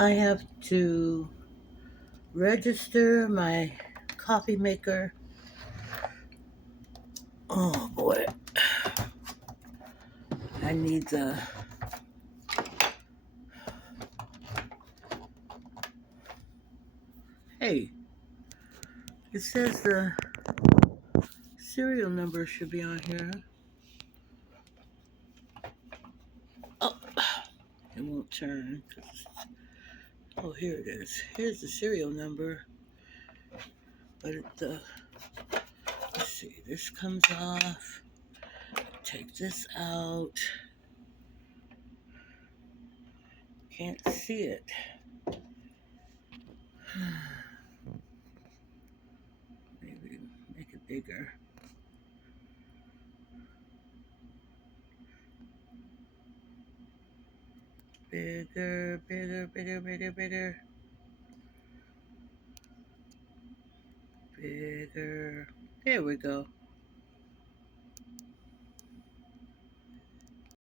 I have to register my coffee maker. Oh boy, I need the. Hey, it says the serial number should be on here. Oh, it won't turn. Oh, here it is. Here's the serial number. But let's see, this comes off. Take this out. Can't see it. Maybe make it bigger. Bigger, bigger, bigger, bigger, bigger. Bigger. There we go.